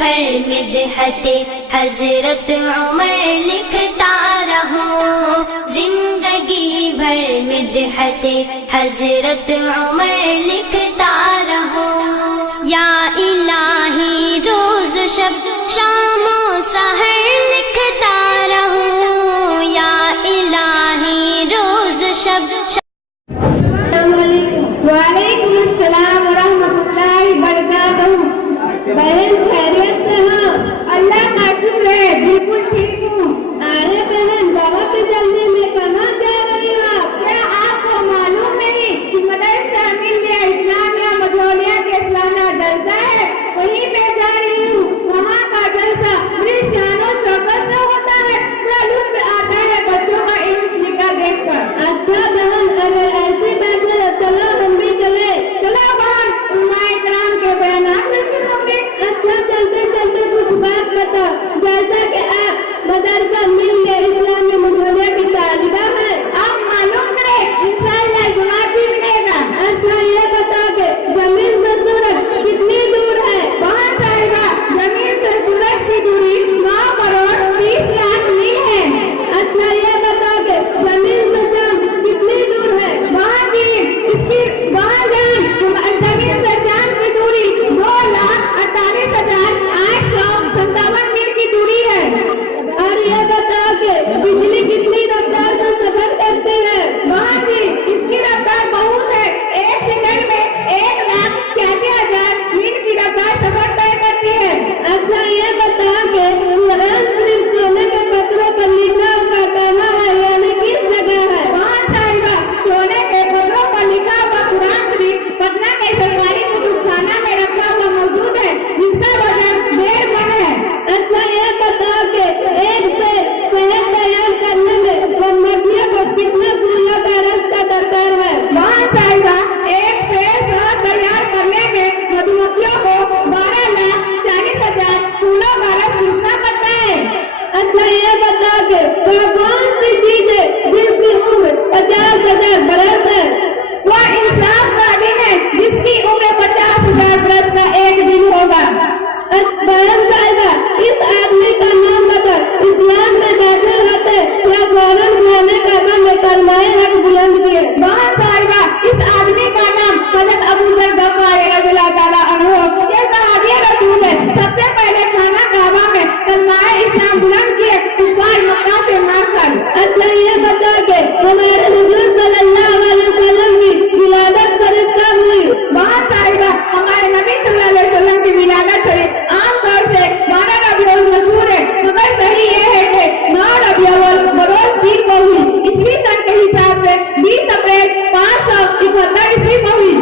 بھر مدحت حضرت عمر لکھتا رہوں، زندگی بھر مدحت حضرت عمر لکھتا رہوں، یا الہی روز شب شام و سحر لکھتا رہوں، یا الہی روز شب وعلیکم السلام ورحمۃ اللہ وبرکاتہ۔ بہن خیریت سے ہو؟ اللہ کا شکر ہے، بالکل ٹھیک ہوں۔ ارے بہن بہت جلدی میں کہاں جا رہی ہو؟ کیا آپ کو معلوم نہیں کہ مدرسہ ملیہ اسلامیہ مجھولیا کے سالانہ جلسہ ہے؟ وہیں پہ جا رہی ہوں۔ وہاں کا جلسہ بڑی شان و شوکت سے ہوتا ہے، بڑا لطف آتا ہے بچوں کا علم سیکھا دیکھ کر۔ اچھا بہن، اگر ایسی بات ہے چلو ہم بھی چلے۔ چلو بہن، علماء کرام کے بیانات میں سنو گے۔ اچھا چلتے چلتے کچھ بات بتاؤ، جیسا کہ آپ مدرسہ ملیہ اسلامیہ مجھولیا کی طالبہ ہیں، آپ معلوم کریں انشاءاللہ جواب بھی ملے گا۔ اچھا یہ بتاؤ کہ زمین سے سورج کتنی دور ہے؟ بہت صاحبہ، زمین سے سورج کی دوری 9 کروڑ 30 لاکھ میل ہے۔ اچھا یہ بتاؤ کہ زمین سے چاند کتنی دور ہے؟ بہت ہی، اس کی بہت جان زمین سے چاند کی دوری 2,48,857 میل کی دوری ہے۔ اور یہ بتاؤ کہ بجلی کتنی رفتار سے سفر کرتی ہے؟ بہت ہی، اس کی رفتار بہت ہے، 1 سیکنڈ میں 1,86,000 میل کی رفتار سفر طے کرتی ہے۔ اچھا یہ بتاؤ کہ قرآن شریف سونے کے پتھروں پر لکھا ہوا کہاں ہے، یعنی کس جگہ ہے؟ بہت صاحبہ، سونے کے پتھروں پر لکھا ہوا قرآن شریف پٹنہ کے سرکاری کتب خانہ میں رکھا ہوا موجود ہے، جس کا وزن 1.5 من ہے۔ اچھا یہ بتاؤ کہ ایک سے شہد تیار کرنے میں مکھیوں کو کتنا پھولوں کا راستہ درکار ہے؟ بہت صاحبہ، ایک سے شہد تیار کرنے میں مدھومکھیوں کو 12,40,000 پھولوں کا رس چوسنا پڑتا ہے۔ اچھا یہ بتاؤ کہ وہ کون سی چیز ہے جس کی عمر 50,000 برس ہے؟ وہ انسان کا دن ہے جس کی عمر 50,000 برس کا ایک دن ہوگا۔ بہن صاحبہ، اس آدمی کا نام بتا، اسلام میں داخل ہوتے یا فوراً کھانے کا دم کلمہ حق بلند کیے؟ بہت صاحبہ، اس آدمی کا نام حضرت ابو ذر غفاری رضی اللہ تعالیٰ عنہ، یہ صحابی رسول ہے، سب سے پہلے خانہ کعبہ میں کلمہ اسلام بلند کیے کفار مکہ سے مار کر۔ اچھا یہ بتا کہ ہمارے حضور صلی اللہ علیہ وسلم کی ولادت شریف کب ہوئی؟ بہت صاحبہ، ہمارے نبی صلی اللہ علیہ وسلم کی ولادت شریف عام طور سے 12 ربیع الاول مشہور ہے، مگر صحیح یہ ہے کہ 9 ربیع الاول بروز پیر کو ہوئی، عیسوی سن کے حساب سے 20 اپریل 571 عیسوی کو ہوئی۔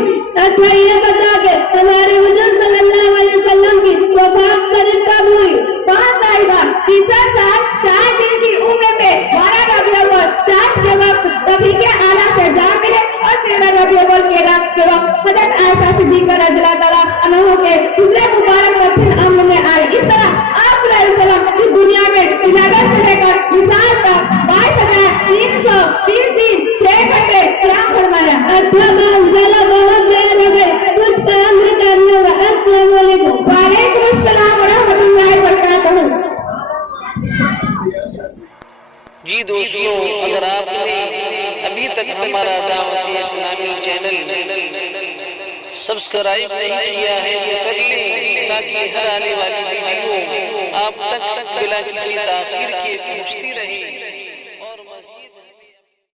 اچھا یہ بتا کہ ہمارے حضور صلی اللہ علیہ وسلم کی وفات شریف کب ہوئی؟ بہت صاحبہ، 30 سال 4 دن کی عمر میں 12 ربیع الاول 4 کے وقت رفیق اعلیٰ سے جا ملے، اور 13 ربیع الاول کے وقت حضرت عائشہ صدیقہ رضی اللہ تعالیٰ عنہ کے دوسرے مبارک مدفن امن میں آئے۔ اس طرح آپ صلی اللہ علیہ وسلم اس دنیا میں ولادت سے لے کر وصال تک 22,330 دن 6 گھنٹے قیام فرمایا۔ اچھا ماشاءاللہ، بہت دیر ہو گئی، کچھ کام بھی کرنے ہوگا۔ السلام علیکم۔ وعلیکم السلام ورحمۃ اللہ وبرکاتہ۔ جی دوستو، اگر آپ نے ابھی تک ہمارا دعوت اسلامی چینل سبسکرائب نہیں کیا ہے تو کر لیں، تاکہ ہر آنے والی ویڈیو آپ تک بلا کسی تاخیر کے پہنچتی رہے۔